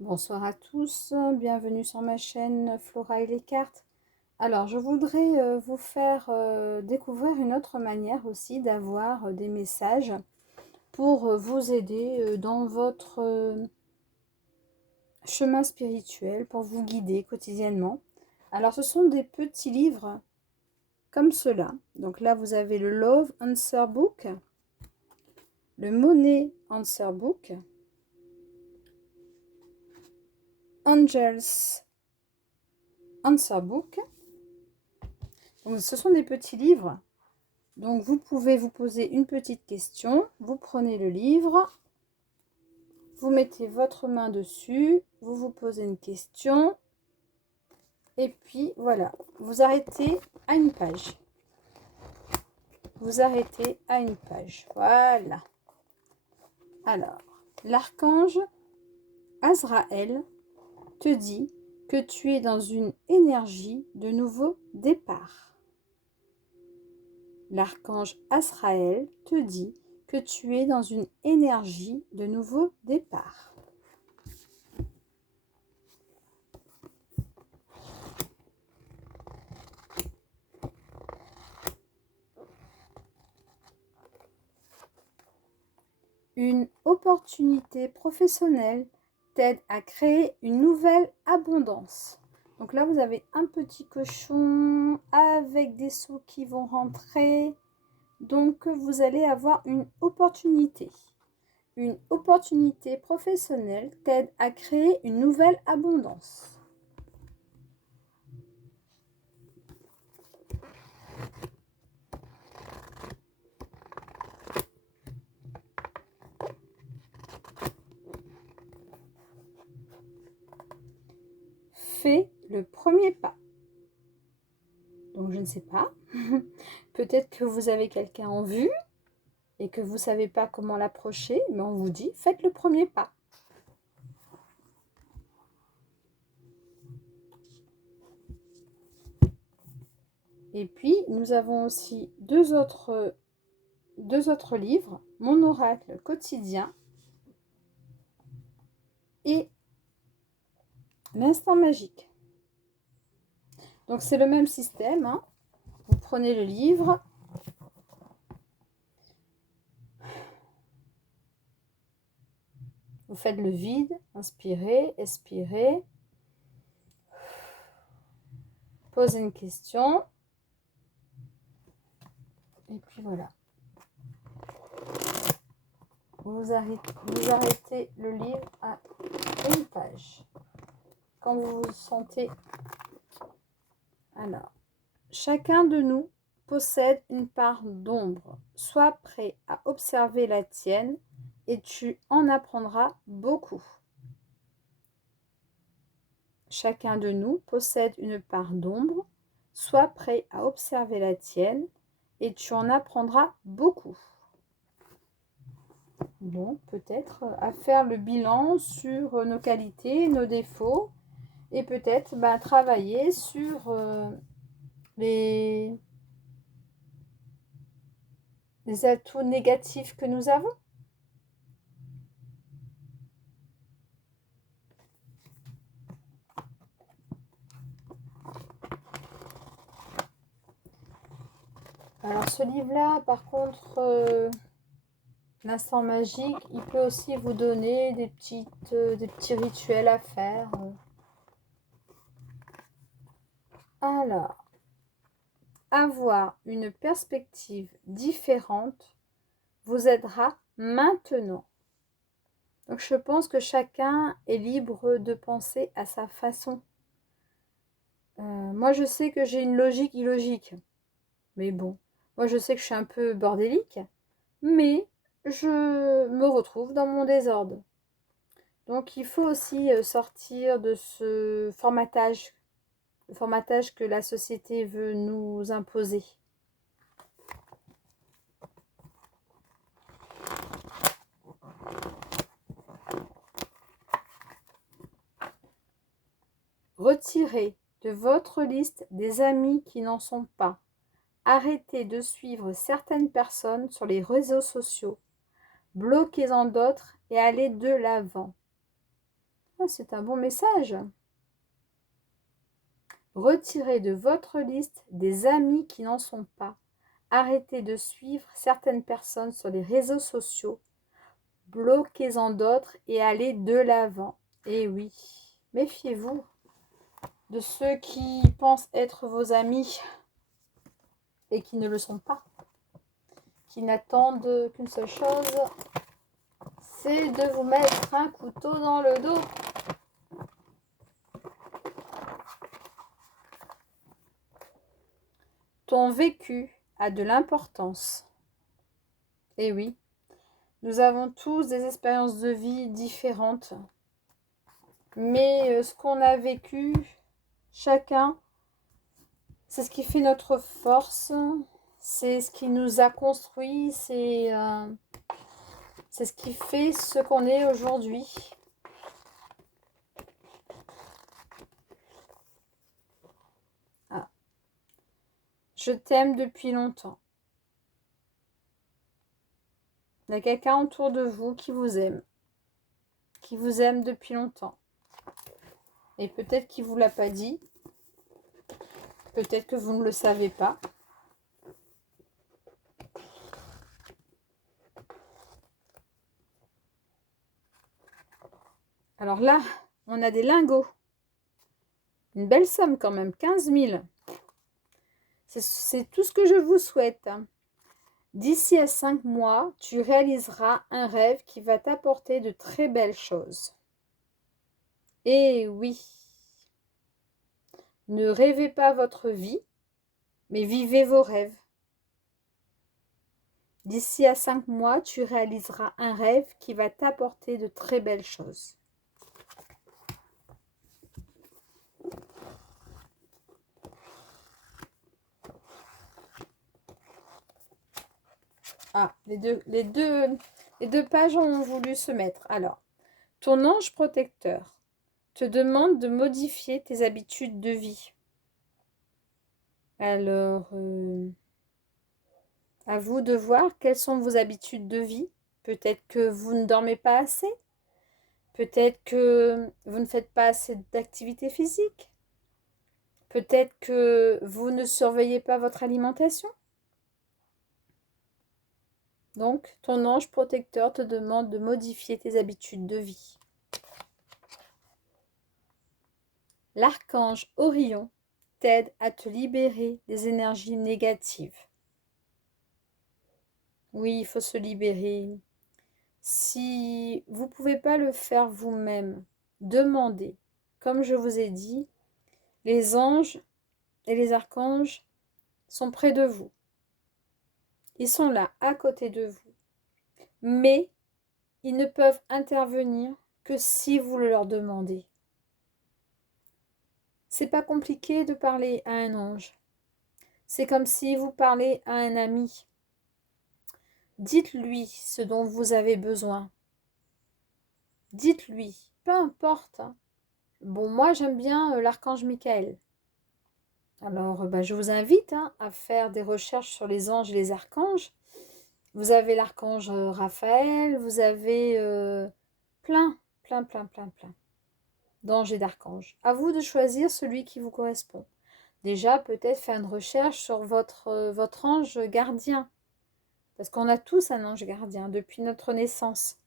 Bonsoir à tous, bienvenue sur ma chaîne Flora et les cartes. Alors, je voudrais vous faire découvrir une autre manière aussi d'avoir des messages pour vous aider dans votre chemin spirituel, pour vous guider quotidiennement. Alors, ce sont des petits livres comme cela. Donc là, vous avez le Love Answer Book, le Money Answer Book, Angels Answer Book. Donc, ce sont des petits livres. Donc, vous pouvez vous poser une petite question. Vous prenez le livre. Vous mettez votre main dessus. Vous vous posez une question. Et puis, voilà. Vous arrêtez à une page. Vous arrêtez à une page. Voilà. Alors, l'archange Azraël te dit que tu es dans une énergie de nouveau départ. L'archange Azraël te dit que tu es dans une énergie de nouveau départ. Une opportunité professionnelle t'aide à créer une nouvelle abondance. Donc là, vous avez un petit cochon avec des sous qui vont rentrer. Donc, vous allez avoir une opportunité. Une opportunité professionnelle t'aide à créer une nouvelle abondance. Fais le premier pas. Donc, je ne sais pas. Peut-être que vous avez quelqu'un en vue et que vous ne savez pas comment l'approcher, mais on vous dit, faites le premier pas. Et puis, nous avons aussi deux autres livres, Mon oracle quotidien et L'instant magique. Donc, c'est le même système. Hein. Vous prenez le livre. Vous faites le vide, inspirez, expirez. Posez une question. Et puis voilà. Vous arrêtez le livre à une page. Quand vous vous sentez... Alors, chacun de nous possède une part d'ombre. Sois prêt à observer la tienne et tu en apprendras beaucoup. Chacun de nous possède une part d'ombre. Sois prêt à observer la tienne et tu en apprendras beaucoup. Donc, peut-être à faire le bilan sur nos qualités, nos défauts et peut-être travailler sur les atouts négatifs que nous avons. Alors ce livre-là, par contre, l'instant magique, il peut aussi vous donner des petits rituels à faire. Alors, avoir une perspective différente vous aidera maintenant. Donc je pense que chacun est libre de penser à sa façon. Moi je sais que j'ai une logique illogique. Mais bon, moi je sais que je suis un peu bordélique. Mais je me retrouve dans mon désordre. Donc il faut aussi sortir de ce formatage, le formatage que la société veut nous imposer. Retirez de votre liste des amis qui n'en sont pas. Arrêtez de suivre certaines personnes sur les réseaux sociaux. Bloquez-en d'autres et allez de l'avant. Ah, c'est un bon message. Retirez de votre liste des amis qui n'en sont pas. Arrêtez de suivre certaines personnes sur les réseaux sociaux. Bloquez-en d'autres et allez de l'avant. Et oui, méfiez-vous de ceux qui pensent être vos amis et qui ne le sont pas. Qui n'attendent qu'une seule chose, c'est de vous mettre un couteau dans le dos. Ton vécu a de l'importance. Et oui, nous avons tous des expériences de vie différentes. Mais ce qu'on a vécu, chacun, c'est ce qui fait notre force. C'est ce qui nous a construit. C'est ce qui fait ce qu'on est aujourd'hui. Ah. Je t'aime depuis longtemps. Il y a quelqu'un autour de vous qui vous aime depuis longtemps. Et peut-être qu'il ne vous l'a pas dit. Peut-être que vous ne le savez pas. Alors là, on a des lingots. Une belle somme quand même, 15 000. C'est tout ce que je vous souhaite. D'ici à 5 mois, tu réaliseras un rêve qui va t'apporter de très belles choses. Et oui, ne rêvez pas votre vie, mais vivez vos rêves. D'ici à 5 mois, tu réaliseras un rêve qui va t'apporter de très belles choses. Ah, les deux pages ont voulu se mettre. Alors, ton ange protecteur te demande de modifier tes habitudes de vie. Alors, à vous de voir quelles sont vos habitudes de vie. Peut-être que vous ne dormez pas assez. Peut-être que vous ne faites pas assez d'activité physique. Peut-être que vous ne surveillez pas votre alimentation. Donc, ton ange protecteur te demande de modifier tes habitudes de vie. L'archange Orion t'aide à te libérer des énergies négatives. Oui, il faut se libérer. Si vous ne pouvez pas le faire vous-même, demandez. Comme je vous ai dit, les anges et les archanges sont près de vous. Ils sont là, à côté de vous. Mais ils ne peuvent intervenir que si vous le leur demandez. C'est pas compliqué de parler à un ange. C'est comme si vous parlez à un ami. Dites-lui ce dont vous avez besoin. Dites-lui, peu importe. Bon, moi j'aime bien l'archange Michael. Alors, je vous invite à faire des recherches sur les anges et les archanges. Vous avez l'archange Raphaël, vous avez plein d'anges et d'archanges. À vous de choisir celui qui vous correspond. Déjà, peut-être faire une recherche sur votre ange gardien. Parce qu'on a tous un ange gardien depuis notre naissance.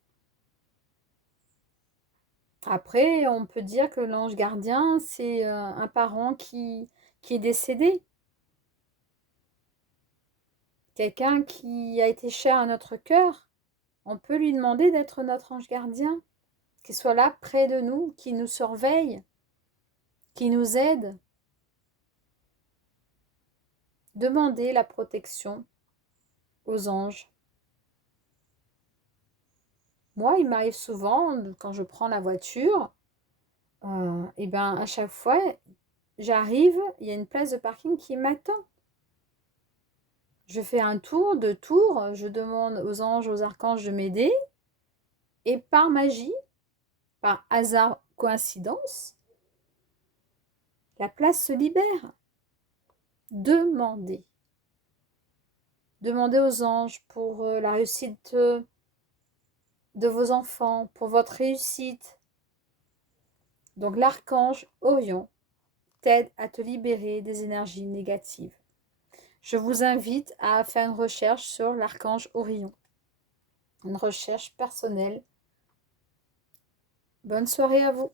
Après, on peut dire que l'ange gardien, c'est un parent qui est décédé. Quelqu'un qui a été cher à notre cœur. On peut lui demander d'être notre ange gardien. Qu'il soit là près de nous, qui nous surveille, qui nous aide. Demandez la protection aux anges. Moi, il m'arrive souvent, quand je prends la voiture, à chaque fois, j'arrive, il y a une place de parking qui m'attend. Je fais un tour, deux tours, je demande aux anges, aux archanges de m'aider. Et par magie, par hasard, coïncidence, la place se libère. Demandez. Demandez aux anges pour la réussite de vos enfants, pour votre réussite. Donc l'archange Orion t'aide à te libérer des énergies négatives. Je vous invite à faire une recherche sur l'archange Orion. Une recherche personnelle. Bonne soirée à vous.